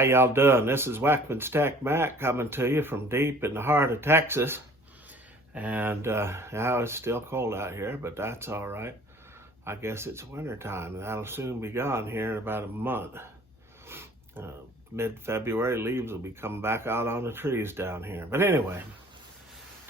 how y'all doing? This is Standard Mk1 coming to you from deep in the heart of Texas. And now it's still cold out here, but that's all right. I guess it's winter time, and that'll soon be gone here in about a month. Mid-February, leaves will be coming back out on the trees down here. But anyway,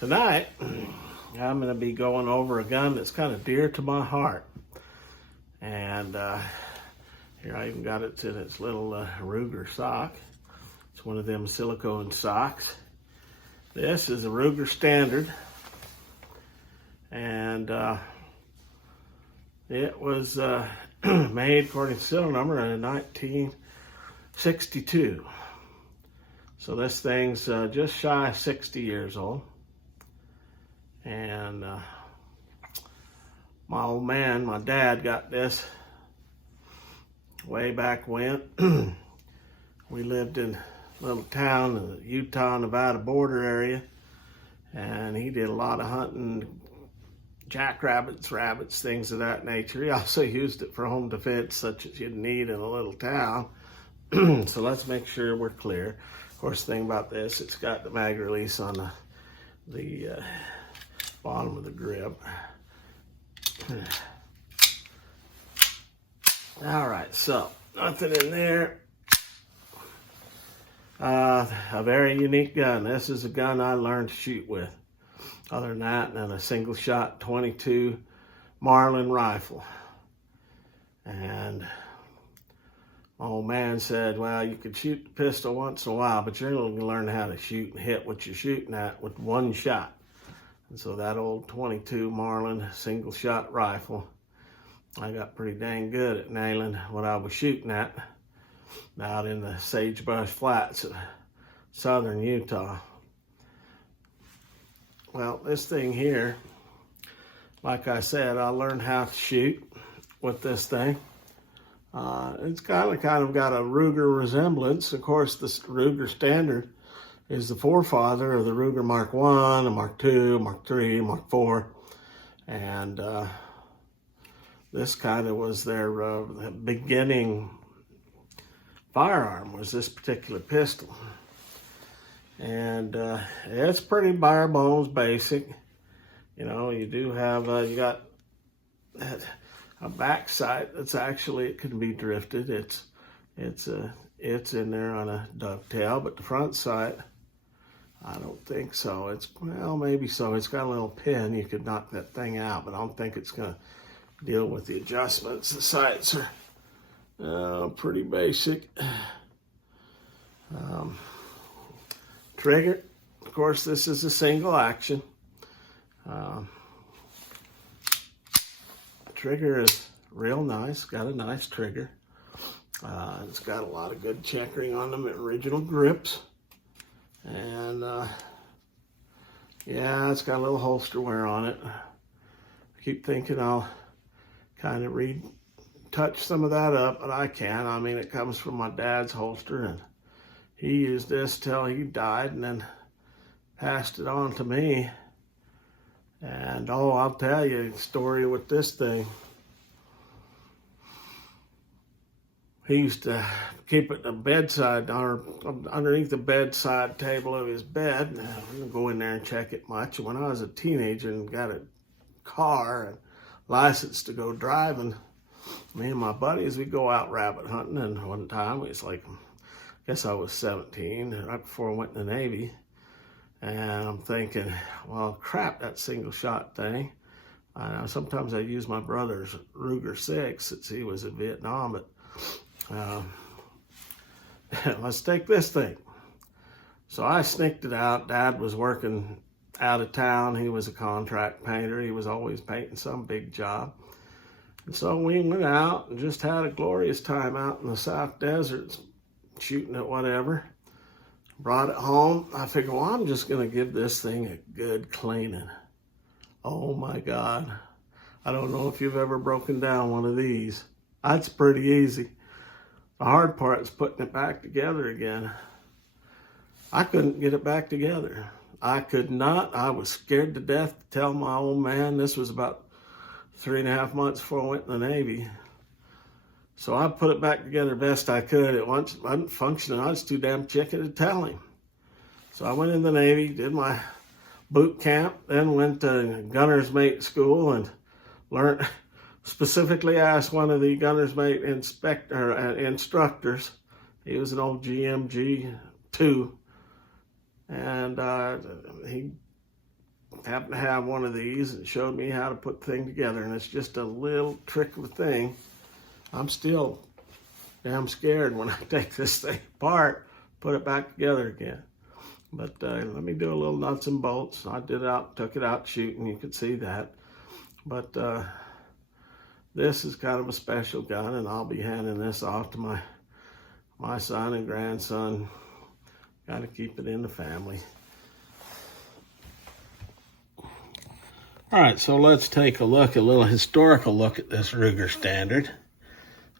tonight I'm going to be going over a gun that's kind of dear to my heart. And here I even got it in its little Ruger sock. It's one of them silicone socks. This is a Ruger Standard, and it was made, according to serial number, in 1962. So this thing's just shy of 60 years old. And my old man, my dad, got this way back when. We lived in a little town in the Utah-Nevada border area, and he did a lot of hunting, jackrabbits, rabbits, things of that nature. He also used it for home defense, such as you'd need in a little town. So let's make sure we're clear. Of course, the thing about this, it's got the mag release on the bottom of the grip. All right, so nothing in there. A very unique gun. This is a gun I learned to shoot with. Other than that, and a single shot 22 Marlin rifle. And my old man said, well, you could shoot the pistol once in a while, but you're going to learn how to shoot and hit what you're shooting at with one shot. And so that old 22 Marlin single shot rifle, I got pretty dang good at nailing what I was shooting at out in the sagebrush flats of southern Utah. Well, this thing here, like I said, I learned how to shoot with this thing. It's kind of got a Ruger resemblance. Of course, the Ruger Standard is the forefather of the Ruger Mk1, the Mark II, Mark III, Mark IV. And this kind of was their beginning firearm, was this particular pistol. And it's pretty bare bones basic. You know, you do have, you got a back sight that's actually, it can be drifted. It's in there on a dovetail, but the front sight, I don't think so. It's, well, maybe so. It's got a little pin. You could knock that thing out, but I don't think it's going to deal with the adjustments. The sights are pretty basic. Trigger, of course, this is a single action. Trigger is real nice, got a nice trigger. It's got a lot of good checkering on them, original grips. And yeah, it's got a little holster wear on it. I keep thinking I'll kind of touch some of that up, but I can't. I mean, it comes from my dad's holster, and he used this till he died and then passed it on to me. And oh, I'll tell you a story with this thing. He used to keep it in the bedside, or underneath the bedside table of his bed. I didn't go in there and check it much. When I was a teenager and got a car and license to go driving, me and my buddies, we'd go out rabbit hunting. And one time, it was like, I guess I was 17, right before I went in the Navy. And I'm thinking, well, crap, that single shot thing. Sometimes I use my brother's Ruger 6 since he was in Vietnam, but let's take this thing. So I sneaked it out. Dad was working out of town. He was a contract painter. He was always painting some big job. And so we went out and just had a glorious time out in the South Deserts, shooting at whatever. Brought it home. I figured, well, I'm just going to give this thing a good cleaning. Oh my God. I don't know if you've ever broken down one of these. That's pretty easy. The hard part is putting it back together again. I couldn't get it back together. I could not. I was scared to death to tell my old man. This was about 3.5 months before I went in the Navy. So I put it back together best I could. It wasn't functioning. I was too damn chicken to tell him. So I went in the Navy, did my boot camp, then went to gunner's mate school and learned, specifically asked one of the gunner's mate instructors. He was an old GMG-2, and he happened to have one of these and showed me how to put the thing together. And it's just a little trick of a thing. I'm still damn scared when I take this thing apart, put it back together again. But let me do a little nuts and bolts. I took it out shooting, you could see that. But this is kind of a special gun, and I'll be handing this off to my son and grandson. Got to keep it in the family. All right, so let's take a little historical look at this Ruger Standard.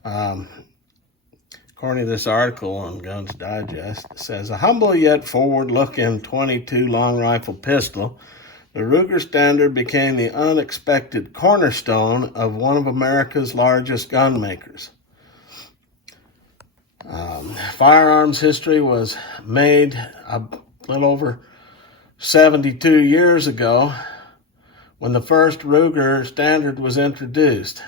According to this article on Guns Digest, it says, a humble yet forward-looking .22 long rifle pistol, the Ruger Standard became the unexpected cornerstone of one of America's largest gun makers. Firearms history was made a little over 72 years ago when the first Ruger Standard was introduced.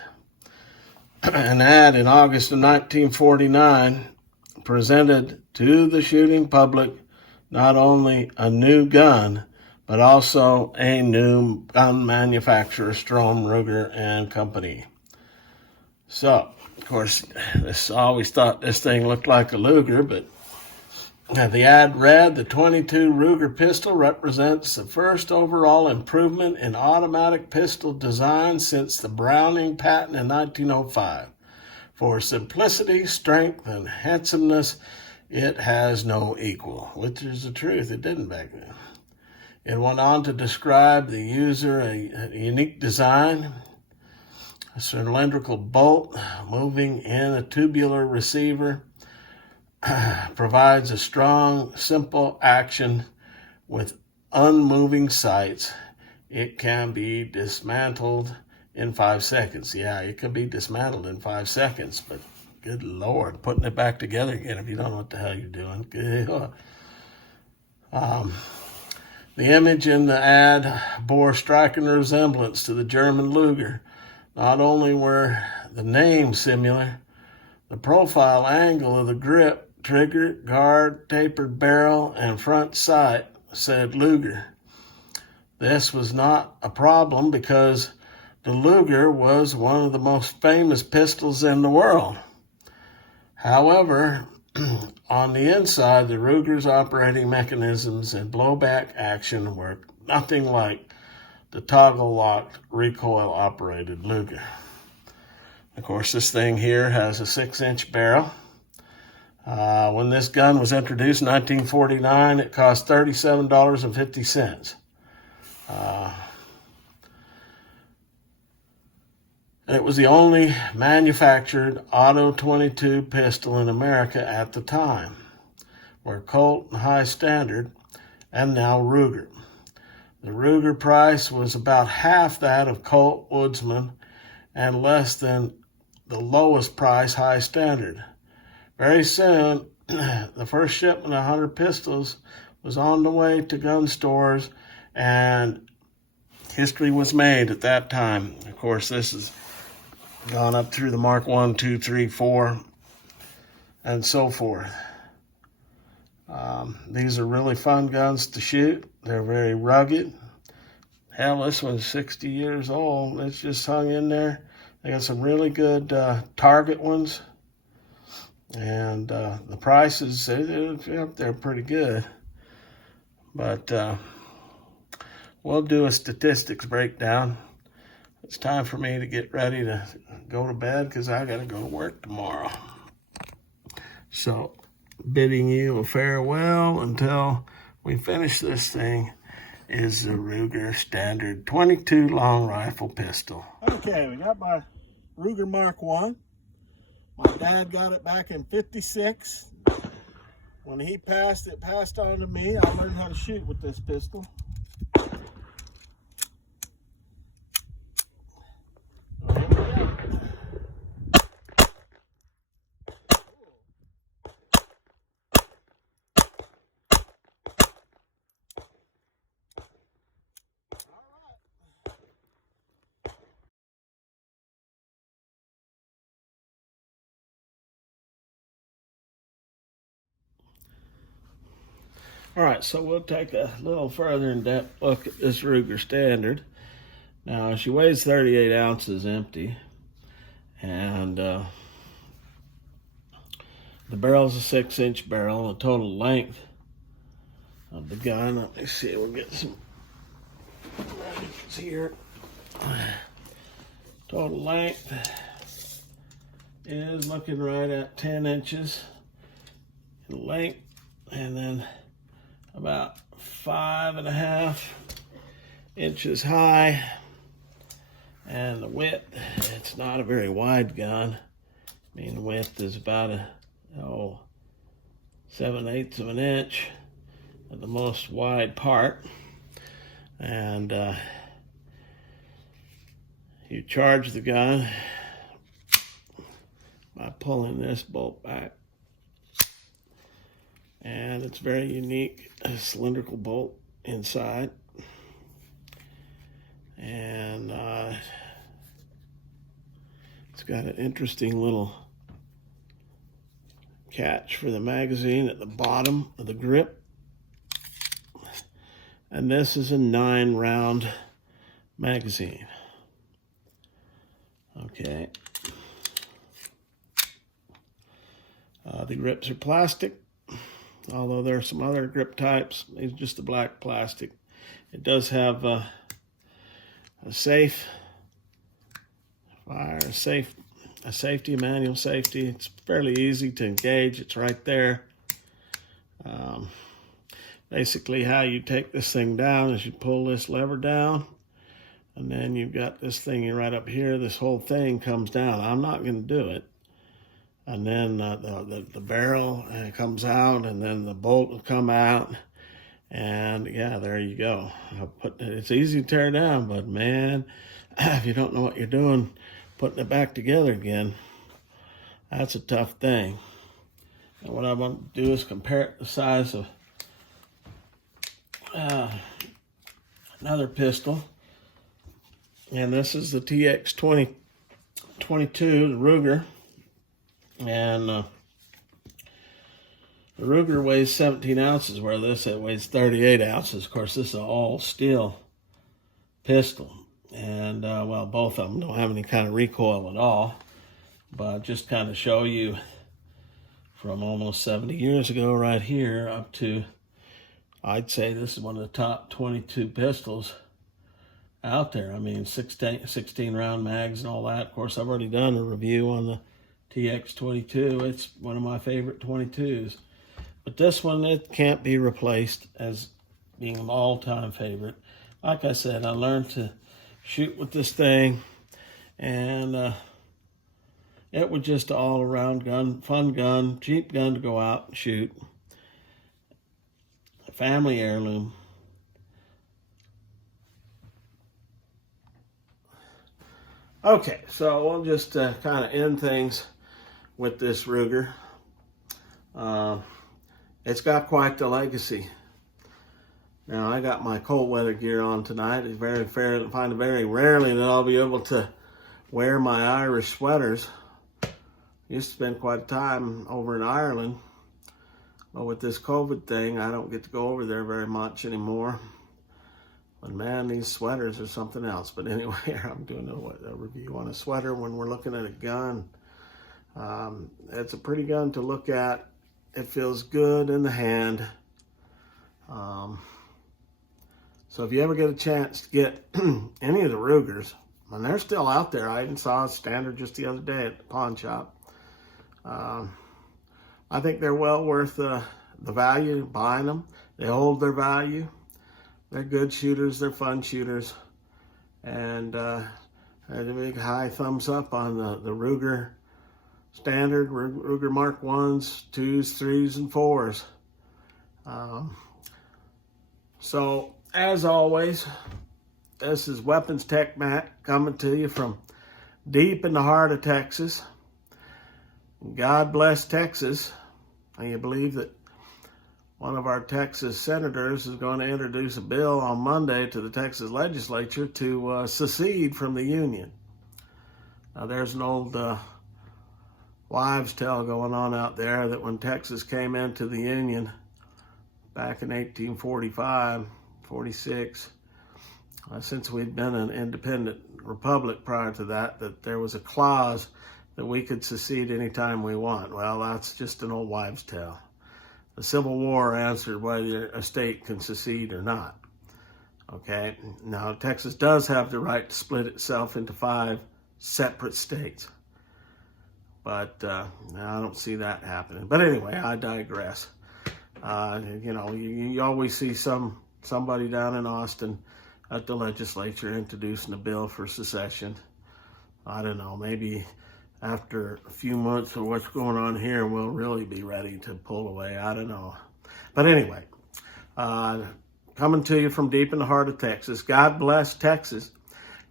An ad in August of 1949 presented to the shooting public not only a new gun, but also a new gun manufacturer, Strom, Ruger and Company. So, of course, this always thought this thing looked like a Luger, but the ad read, the .22 Ruger pistol represents the first overall improvement in automatic pistol design since the Browning patent in 1905. For simplicity, strength, and handsomeness, it has no equal, which is the truth. It didn't back then. It went on to describe the user a unique design, a cylindrical bolt moving in a tubular receiver, provides a strong, simple action with unmoving sights. It can be dismantled in 5 seconds. Yeah, it can be dismantled in 5 seconds, but good Lord, putting it back together again if you don't know what the hell you're doing. Good. The image in the ad bore striking resemblance to the German Luger. Not only were the names similar, the profile angle of the grip, trigger, guard, tapered barrel, and front sight said Luger. This was not a problem because the Luger was one of the most famous pistols in the world. However, on the inside, the Ruger's operating mechanisms and blowback action were nothing like the toggle-locked, recoil-operated Luger. Of course, this thing here has a 6-inch barrel. When this gun was introduced in 1949, it cost $37.50. It was the only manufactured auto .22 pistol in America at the time, where Colt and High Standard, and now Ruger. The Ruger price was about half that of Colt Woodsman and less than the lowest price High Standard. Very soon, the first shipment of 100 pistols was on the way to gun stores, and history was made at that time. Of course, this has gone up through the Mark 1, 2, 3, 4, and so forth. These are really fun guns to shoot. They're very rugged. Hell, this one's 60 years old. It's just hung in there. They got some really good target ones. And the prices, they're pretty good. But we'll do a statistics breakdown. It's time for me to get ready to go to bed because I got to go to work tomorrow. So, bidding you a farewell until we finish this thing is the Ruger Standard .22 long rifle pistol. Okay, we got my Ruger Mark 1. My dad got it back in '56. When he passed, it passed on to me. I learned how to shoot with this pistol. All right, so we'll take a little further in-depth look at this Ruger Standard. Now, she weighs 38 ounces empty, and the barrel's a 6-inch barrel. The total length of the gun, let me see, we'll get some measurements here. Total length is looking right at 10 inches in length, and then about 5.5 inches high. And the width, it's not a very wide gun. I mean, the width is about 7/8 of an inch at the most wide part. And you charge the gun by pulling this bolt back. And it's very unique, a cylindrical bolt inside. And it's got an interesting little catch for the magazine at the bottom of the grip. And this is a 9-round magazine. Okay. The grips are plastic, although there are some other grip types. It's just the black plastic. It does have a safety, manual safety. It's fairly easy to engage. It's right there. Basically, how you take this thing down is you pull this lever down, and then you've got this thing right up here. This whole thing comes down. I'm not going to do it. And then the barrel comes out, and then the bolt will come out. And yeah, there you go. It's easy to tear down, but man, if you don't know what you're doing, putting it back together again, that's a tough thing. And what I want to do is compare it to the size of another pistol. And this is the TX-2022, the Ruger. And the Ruger weighs 17 ounces, where this it weighs 38 ounces. Of course, this is an all-steel pistol. And, well, both of them don't have any kind of recoil at all. But just kind of show you from almost 70 years ago right here up to, I'd say this is one of the top 22 pistols out there. I mean, 16 round mags and all that. Of course, I've already done a review on the TX-22. It's one of my favorite 22s. But this one, it can't be replaced as being an all-time favorite. Like I said, I learned to shoot with this thing, and it was just an all-around gun, fun gun, cheap gun to go out and shoot. A family heirloom. Okay, so we'll just kind of end things with this Ruger. It's got quite the legacy. Now, I got my cold weather gear on tonight. It's very fair. I find it very rarely that I'll be able to wear my Irish sweaters. Used to spend quite a time over in Ireland, but with this COVID thing, I don't get to go over there very much anymore. But man, these sweaters are something else. But anyway, I'm doing a review on a sweater when we're looking at a gun. It's a pretty gun to look at. It feels good in the hand. So if you ever get a chance to get any of the Rugers, and they're still out there. I even saw a Standard just the other day at the pawn shop. I think they're well worth the value of buying them. They hold their value. They're good shooters. They're fun shooters. And a big high thumbs up on the Ruger Standard, Ruger Mk1s, 2s, 3s, and 4s. So, as always, this is Weapons Tech Matt coming to you from deep in the heart of Texas. God bless Texas. And you believe that one of our Texas senators is going to introduce a bill on Monday to the Texas legislature to secede from the Union. Now, there's an old wives' tale going on out there that when Texas came into the Union, back in 1845, 46, since we'd been an independent republic prior to that, that there was a clause that we could secede anytime we want. Well, that's just an old wives' tale. The Civil War answered whether a state can secede or not. Okay, now Texas does have the right to split itself into 5 separate states, but I don't see that happening. But anyway, I digress. You know, you always see somebody down in Austin at the legislature introducing a bill for secession. I don't know, maybe after a few months of what's going on here, we'll really be ready to pull away. I don't know. But anyway, coming to you from deep in the heart of Texas. God bless Texas.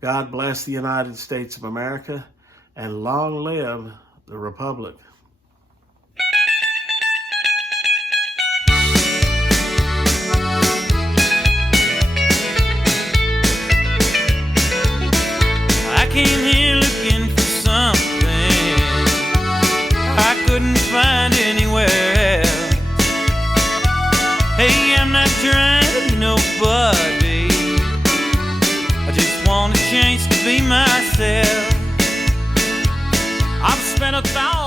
God bless the United States of America. And long live the Republic. I came here looking for something I couldn't find anywhere else. Hey, I'm not trying to be nobody, I just want a chance to be myself. I've spent 1,000